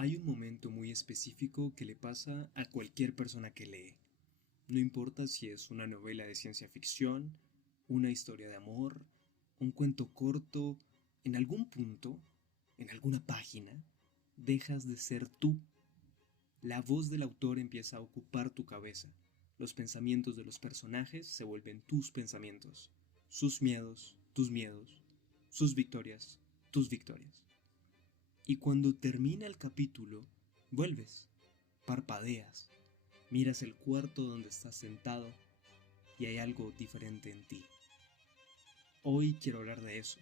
Hay un momento muy específico que le pasa a cualquier persona que lee. No importa si es una novela de ciencia ficción, una historia de amor, un cuento corto, en algún punto, en alguna página, dejas de ser tú. La voz del autor empieza a ocupar tu cabeza. Los pensamientos de los personajes se vuelven tus pensamientos. Sus miedos, sus victorias, tus victorias. Y cuando termina el capítulo, vuelves, parpadeas, miras el cuarto donde estás sentado y hay algo diferente en ti. Hoy quiero hablar de eso,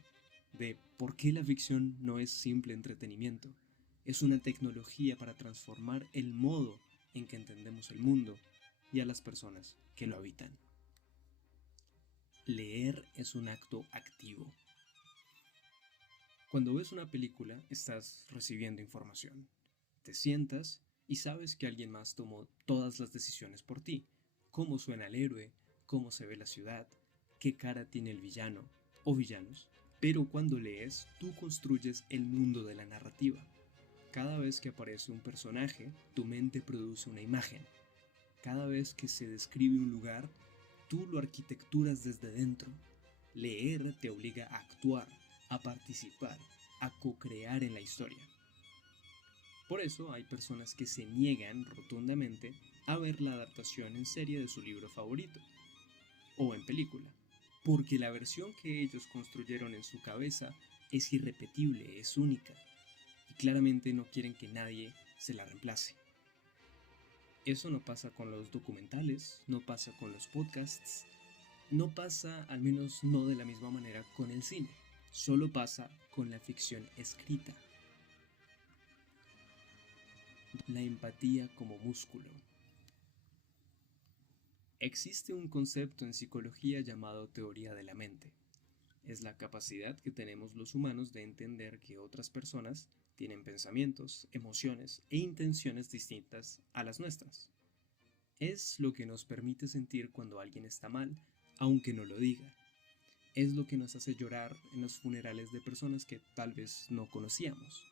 de por qué la ficción no es simple entretenimiento, es una tecnología para transformar el modo en que entendemos el mundo y a las personas que lo habitan. Leer es un acto activo. Cuando ves una película, estás recibiendo información. Te sientas y sabes que alguien más tomó todas las decisiones por ti. Cómo suena el héroe, cómo se ve la ciudad, qué cara tiene el villano o villanos. Pero cuando lees, tú construyes el mundo de la narrativa. Cada vez que aparece un personaje, tu mente produce una imagen. Cada vez que se describe un lugar, tú lo arquitecturas desde dentro. Leer te obliga a actuar, a participar, a co-crear en la historia. Por eso hay personas que se niegan rotundamente a ver la adaptación en serie de su libro favorito, o en película, porque la versión que ellos construyeron en su cabeza es irrepetible, es única, y claramente no quieren que nadie se la reemplace. Eso no pasa con los documentales, no pasa con los podcasts, no pasa, al menos no de la misma manera, con el cine. Solo pasa con la ficción escrita. La empatía como músculo. Existe un concepto en psicología llamado teoría de la mente. Es la capacidad que tenemos los humanos de entender que otras personas tienen pensamientos, emociones e intenciones distintas a las nuestras. Es lo que nos permite sentir cuando alguien está mal, aunque no lo diga. Es lo que nos hace llorar en los funerales de personas que tal vez no conocíamos.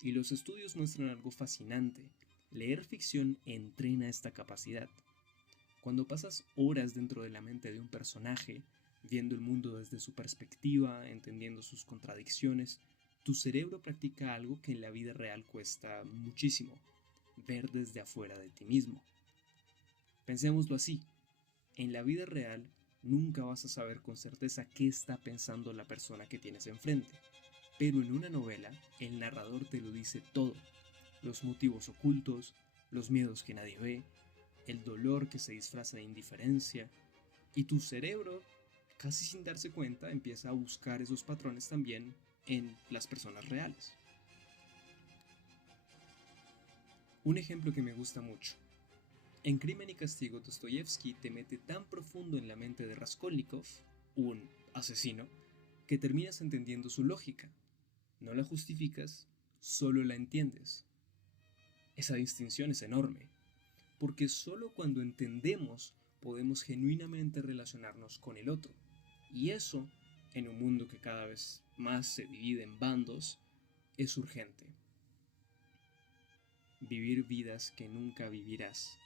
Y los estudios muestran algo fascinante. Leer ficción entrena esta capacidad. Cuando pasas horas dentro de la mente de un personaje, viendo el mundo desde su perspectiva, entendiendo sus contradicciones, tu cerebro practica algo que en la vida real cuesta muchísimo: ver desde afuera de ti mismo. Pensémoslo así: en la vida real nunca vas a saber con certeza qué está pensando la persona que tienes enfrente, pero en una novela el narrador te lo dice todo: los motivos ocultos, los miedos que nadie ve, el dolor que se disfraza de indiferencia, y tu cerebro, casi sin darse cuenta, empieza a buscar esos patrones también en las personas reales. Un ejemplo que me gusta mucho. En Crimen y Castigo, Dostoyevsky te mete tan profundo en la mente de Raskolnikov, un asesino, que terminas entendiendo su lógica. No la justificas, solo la entiendes. Esa distinción es enorme, porque solo cuando entendemos podemos genuinamente relacionarnos con el otro. Y eso, en un mundo que cada vez más se divide en bandos, es urgente. Vivir vidas que nunca vivirás.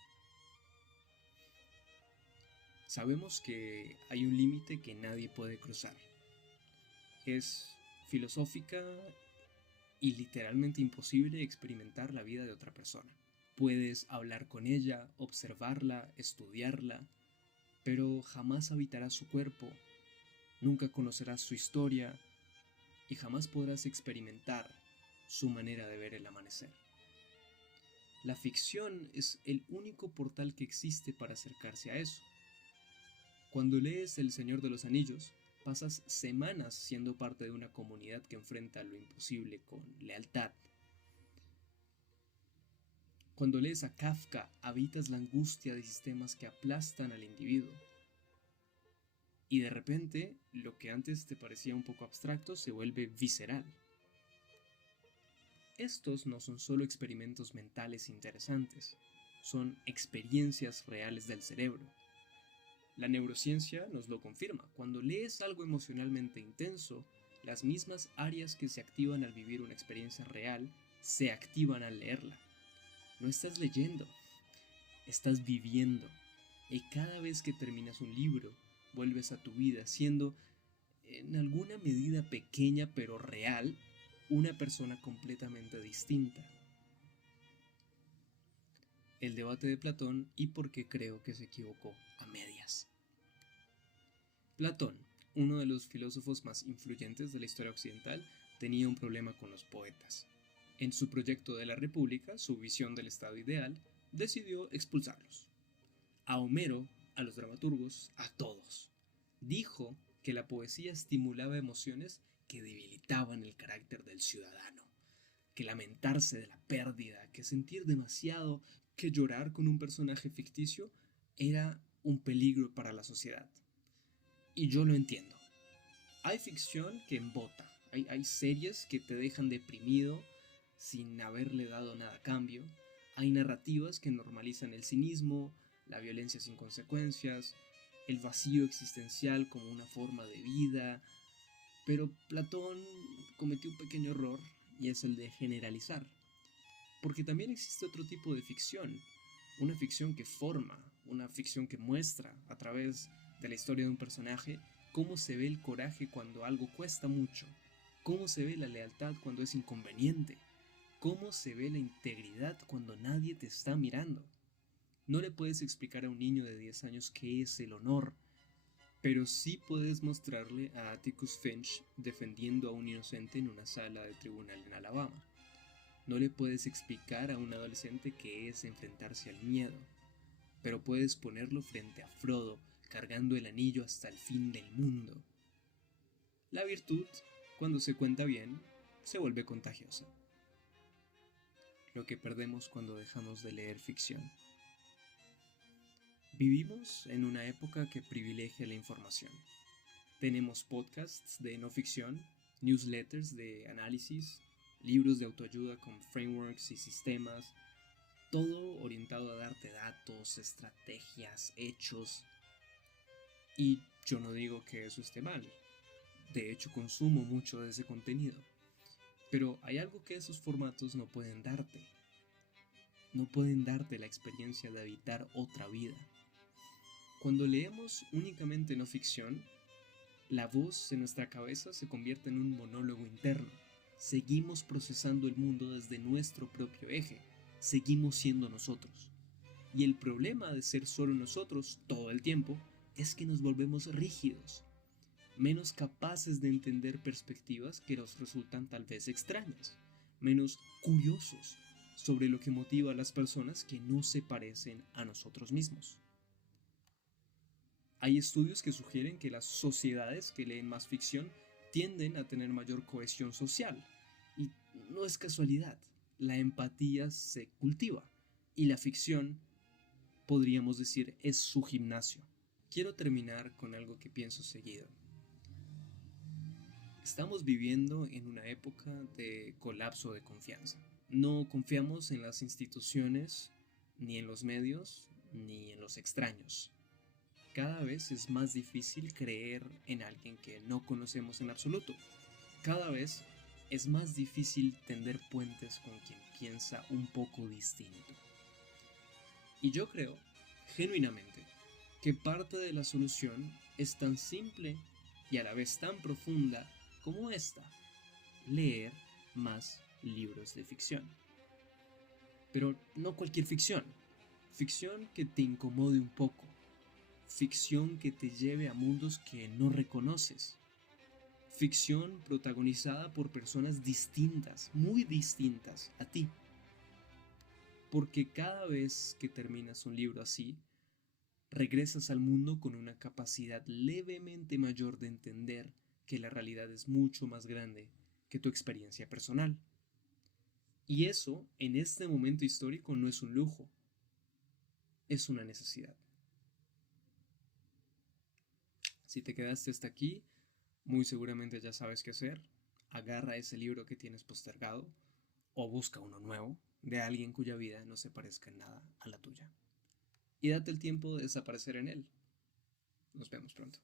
Sabemos que hay un límite que nadie puede cruzar. Es filosófica y literalmente imposible experimentar la vida de otra persona. Puedes hablar con ella, observarla, estudiarla, pero jamás habitarás su cuerpo, nunca conocerás su historia y jamás podrás experimentar su manera de ver el amanecer. La ficción es el único portal que existe para acercarse a eso. Cuando lees El Señor de los Anillos, pasas semanas siendo parte de una comunidad que enfrenta lo imposible con lealtad. Cuando lees a Kafka, habitas la angustia de sistemas que aplastan al individuo. Y de repente, lo que antes te parecía un poco abstracto se vuelve visceral. Estos no son solo experimentos mentales interesantes, son experiencias reales del cerebro. La neurociencia nos lo confirma: cuando lees algo emocionalmente intenso, las mismas áreas que se activan al vivir una experiencia real se activan al leerla. No estás leyendo, estás viviendo. Y cada vez que terminas un libro, vuelves a tu vida siendo, en alguna medida pequeña pero real, una persona completamente distinta. El debate de Platón y por qué creo que se equivocó a medias. Platón, uno de los filósofos más influyentes de la historia occidental, tenía un problema con los poetas. En su proyecto de la República, su visión del Estado ideal, decidió expulsarlos. A Homero, a los dramaturgos, a todos. Dijo que la poesía estimulaba emociones que debilitaban el carácter del ciudadano, que lamentarse de la pérdida, que sentir demasiado, que llorar con un personaje ficticio era un peligro para la sociedad. Y yo lo entiendo. Hay ficción que embota, hay series que te dejan deprimido sin haberle dado nada a cambio, hay narrativas que normalizan el cinismo, la violencia sin consecuencias, el vacío existencial como una forma de vida, pero Platón cometió un pequeño error y es el de generalizar, porque también existe otro tipo de ficción, una ficción que forma, una ficción que muestra a través de la historia de un personaje cómo se ve el coraje cuando algo cuesta mucho, cómo se ve la lealtad cuando es inconveniente, cómo se ve la integridad cuando nadie te está mirando. No le puedes explicar a un niño de 10 años qué es el honor, pero sí puedes mostrarle a Atticus Finch defendiendo a un inocente en una sala de tribunal en Alabama. No le puedes explicar a un adolescente qué es enfrentarse al miedo, pero puedes ponerlo frente a Frodo cargando el anillo hasta el fin del mundo. La virtud, cuando se cuenta bien, se vuelve contagiosa. Lo que perdemos cuando dejamos de leer ficción. Vivimos en una época que privilegia la información. Tenemos podcasts de no ficción, newsletters de análisis, libros de autoayuda con frameworks y sistemas, todo orientado a darte datos, estrategias, hechos. Y yo no digo que eso esté mal. De hecho, consumo mucho de ese contenido. Pero hay algo que esos formatos no pueden darte. No pueden darte la experiencia de habitar otra vida. Cuando leemos únicamente no ficción, la voz en nuestra cabeza se convierte en un monólogo interno. Seguimos procesando el mundo desde nuestro propio eje. Seguimos siendo nosotros. Y el problema de ser solo nosotros todo el tiempo es que nos volvemos rígidos, menos capaces de entender perspectivas que nos resultan tal vez extrañas, menos curiosos sobre lo que motiva a las personas que no se parecen a nosotros mismos. Hay estudios que sugieren que las sociedades que leen más ficción tienden a tener mayor cohesión social, y no es casualidad, la empatía se cultiva, y la ficción, podríamos decir, es su gimnasio. Quiero terminar con algo que pienso seguido. Estamos viviendo en una época de colapso de confianza. No confiamos en las instituciones, ni en los medios, ni en los extraños. Cada vez es más difícil creer en alguien que no conocemos en absoluto. Cada vez es más difícil tender puentes con quien piensa un poco distinto. Y yo creo, genuinamente, que parte de la solución es tan simple y a la vez tan profunda como esta: leer más libros de ficción. Pero no cualquier ficción. Ficción que te incomode un poco. Ficción que te lleve a mundos que no reconoces. Ficción protagonizada por personas distintas, muy distintas a ti. Porque cada vez que terminas un libro así, regresas al mundo con una capacidad levemente mayor de entender que la realidad es mucho más grande que tu experiencia personal. Y eso, en este momento histórico, no es un lujo, es una necesidad. Si te quedaste hasta aquí, muy seguramente ya sabes qué hacer. Agarra ese libro que tienes postergado o busca uno nuevo de alguien cuya vida no se parezca en nada a la tuya. Y date el tiempo de desaparecer en él. Nos vemos pronto.